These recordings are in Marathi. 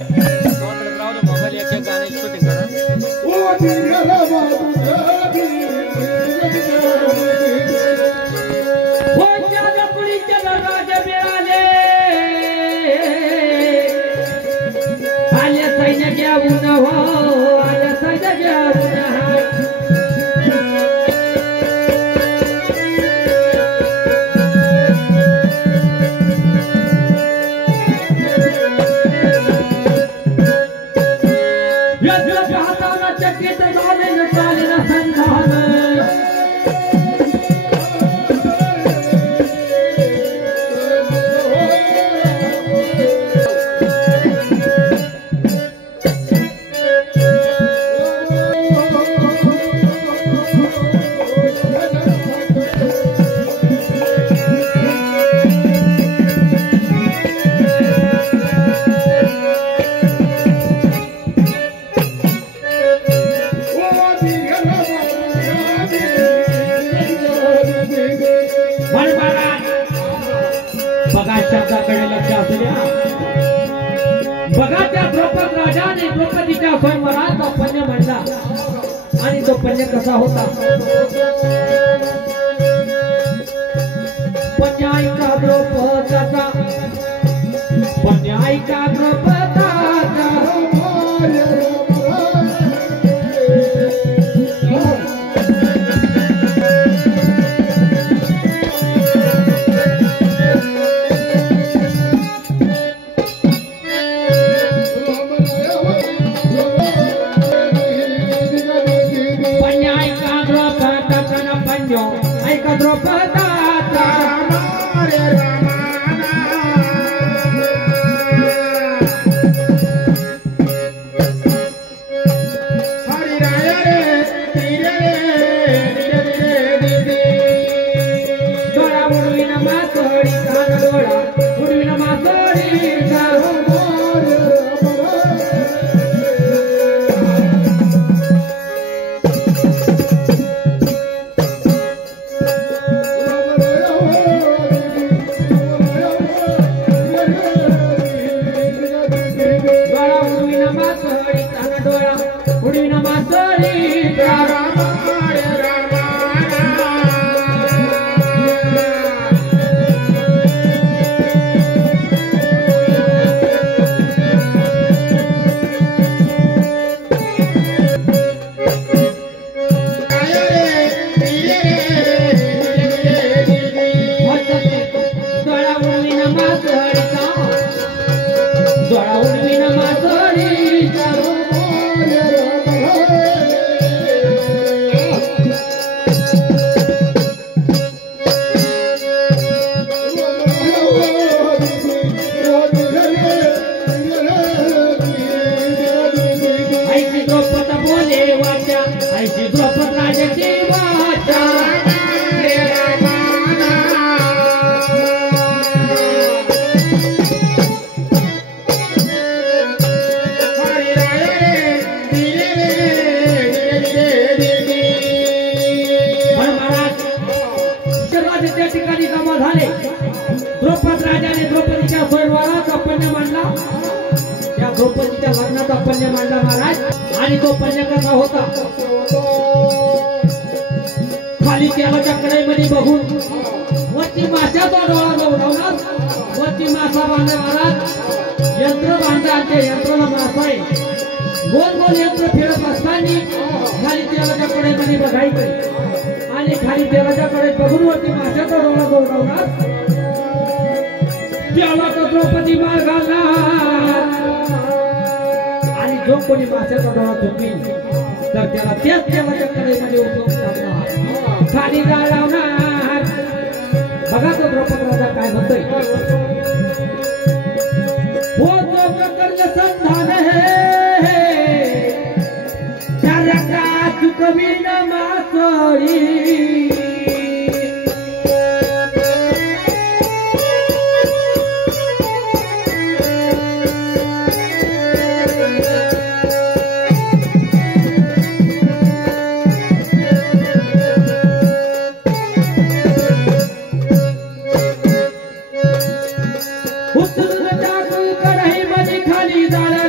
मोबाईल एक गाणे शूटिंग करा बघा त्या द्रौपद राजाने द्रौपदीच्या स्वयंवरात पन्य म्हणला आणि तो पन्य कसा होता पन्यायिका द्रौपदाचा पन्यायिका द्रौपदाचा द्रौपद राजाने द्रौपदीच्या स्वयंवरात पन्य मांडला त्या द्रौपदीच्या लग्नाचा पन्य मांडला महाराज आणि तो पन्य कसा होता खाली तेलाच्या कढईमध्ये बघून वरती माशाचा डोळा लावणार वरती मासा बांधला महाराज यंत्र बांधला ते यंत्राला मासा आहे गोल गोल यंत्र फिरत असताना खाली तेलाच्या कढईमध्ये बघायचं आणि खाली तेलाच्या कढईत बघून वरती माशाचा डोळा लावणार त्याला तो द्रौपदी मार घालणार आणि जो कोणी माशाचा डोळा चुकतील तर त्याला त्याच तेलाच्या कढईमध्ये उतरवून खाली जाळ लावणार बघा तो द्रौपद राजा काय म्हणतोय वो जो प्रकरण संधान है त्याला का चुकवी न मासोरी उतरून टाकून कढई मध्ये खाली जाळ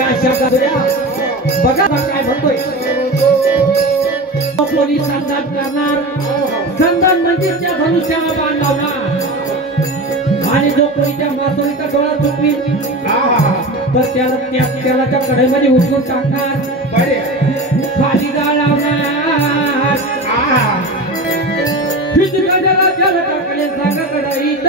बघा शब्दात बघा काय म्हणतोय कोणी संधान करणार संधान नदीच्या धनुष्याला बाण लावणार आणि जो कोणी त्या मासोळीचा डोळा चुकवील तर त्याला त्या कढईमध्ये उचलून टाकणार खाली जाळ लावणार त्याला टाकले सांगा कढईत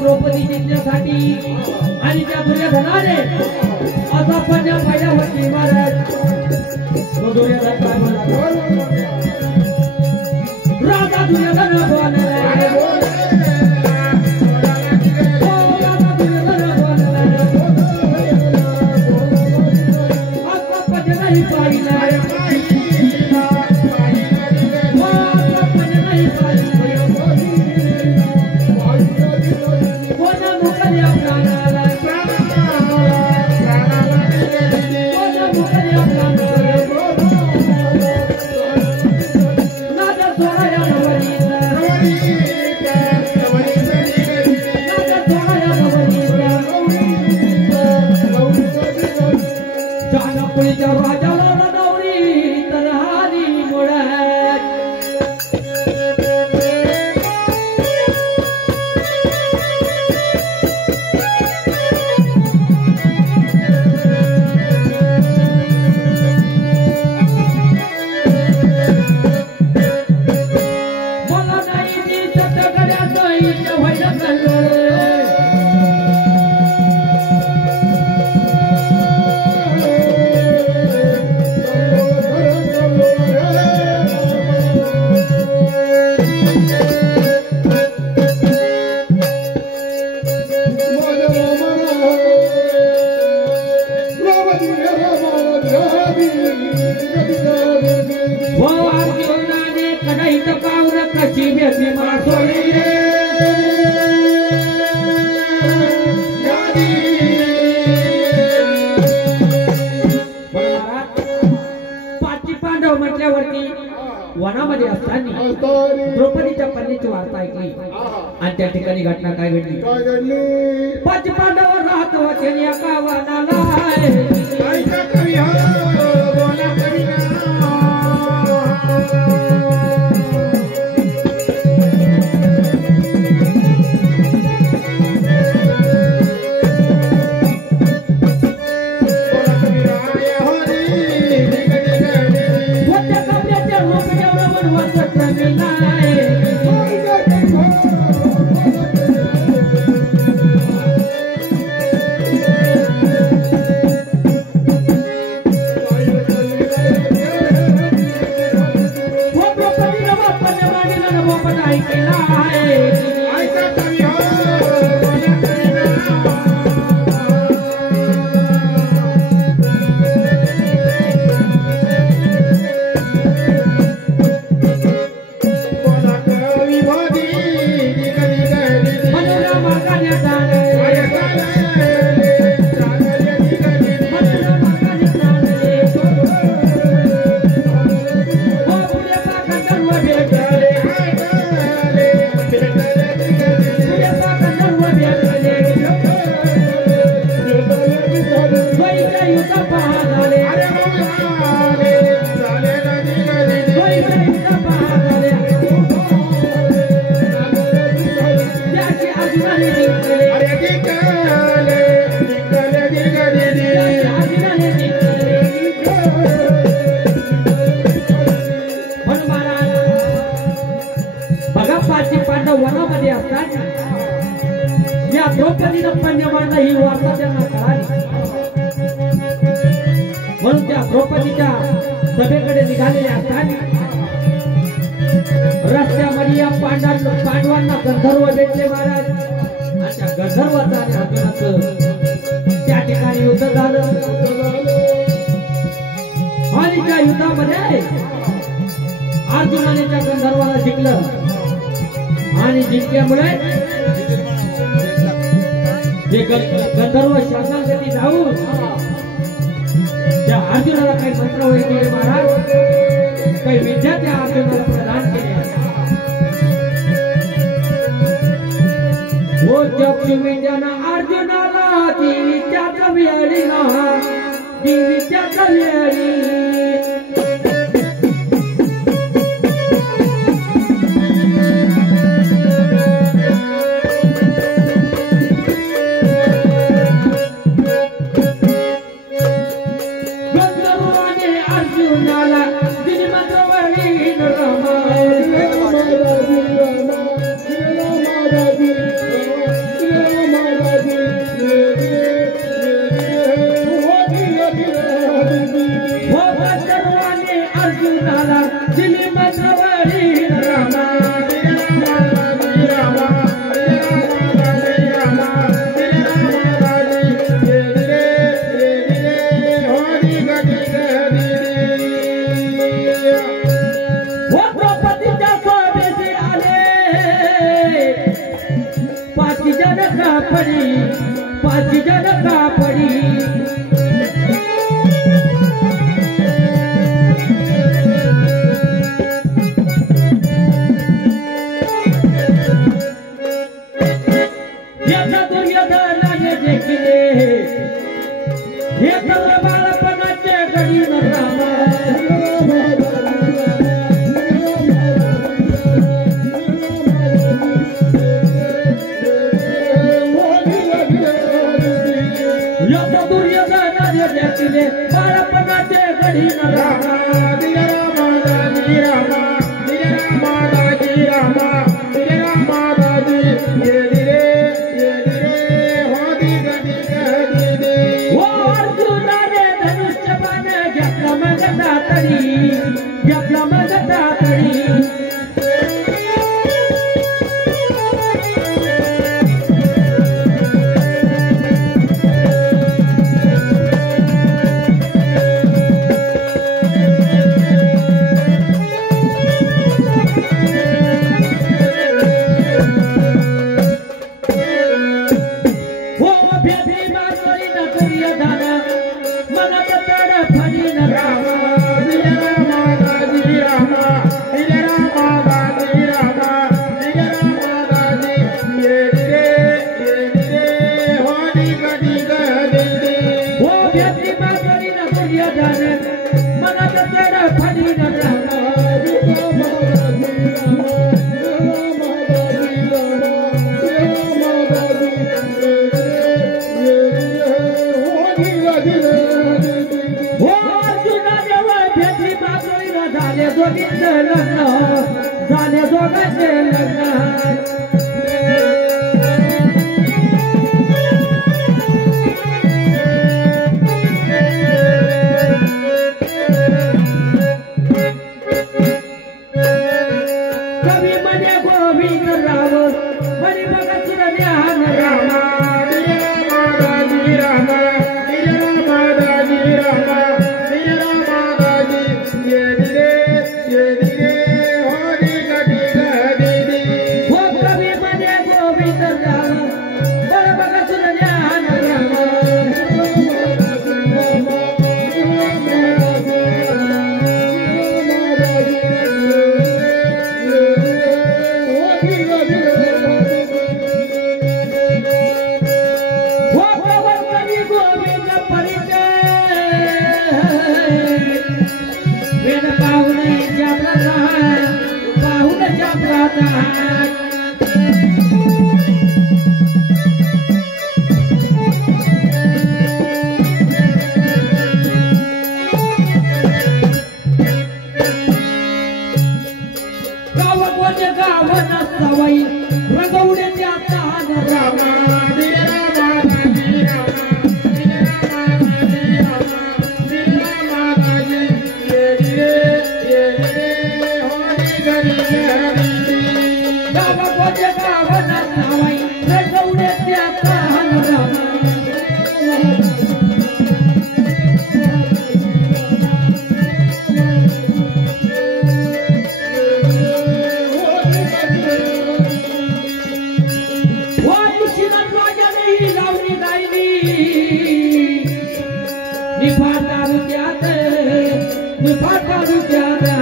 द्रौपदी जिंकण्यासाठी आणि त्या दुर्योधनाने असा पंजा पाहिला होती महाराज दुर्योधन काय म्हणाला राजा दुर्योधन वनामध्ये असताना द्रौपदीच्या पत्नीची वार्ता ऐकली आणि त्या ठिकाणी घटना काय घडली पाच पांडव राहत होते एका वनाला इकडे युद्ध पहा झाले युद्ध पहा झाले त्याची अर्जुनाने जिंकले अर्जुनाने जिंकले पण महाराज बघा पाची पांडव वनामध्ये असतात या द्रौपदीनं पण्यमांडलं ही वार्ता त्यांना कळाली म्हणून त्या द्रौपदीच्या सभेकडे निघालेले असतात रस्त्यामध्ये या पांडवांना गंधर्व भेटले महाराज आणि त्या गंधर्वाचा आणि अर्जुनाचं त्या ठिकाणी युद्ध झालं आणि त्या युद्धामध्ये अर्जुनाने त्या गंधर्वाला जिंकलं आणि जिंकल्यामुळे जे गंधर्व शरणागती जाऊन त्या अर्जुनाला काही मंत्र वगैरे केले महाराज काही विद्या त्या अर्जुनाला प्रदान केल्या वो जप विद्यानं अर्जुनाला देवीच्या मिळाली ना देवीच्या मिळाली पाची जनता पड़ी दुर्योधनाने देखिले हे सर्व बाळपणाचे गडी रामा बाळपणाचे गडी रामा अर्जुनाने धनुष्यबाण घेतला मग दातडी घेतला मग दातडी झाले दोघांचे लग्न कवी म्हणे गोविंद राव म्हणे बघा तुला ध्यान रामा कवी फाटारू त्याला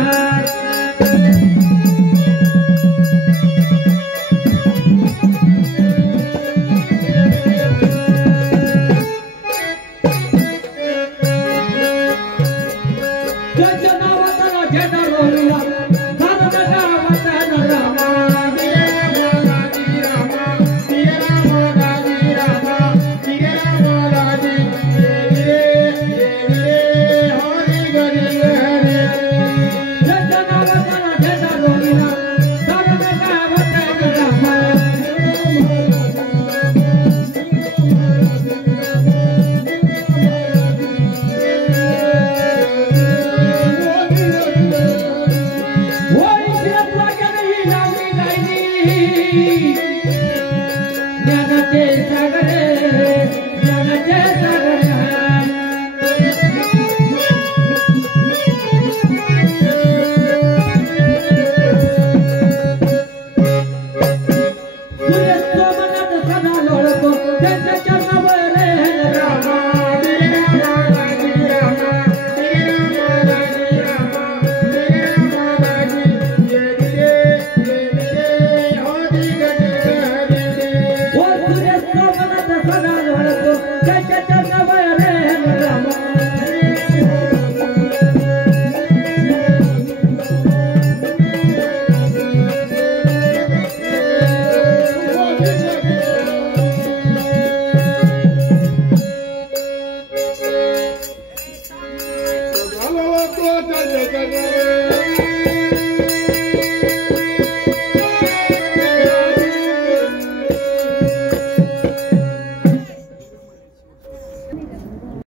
Jai Jai Jai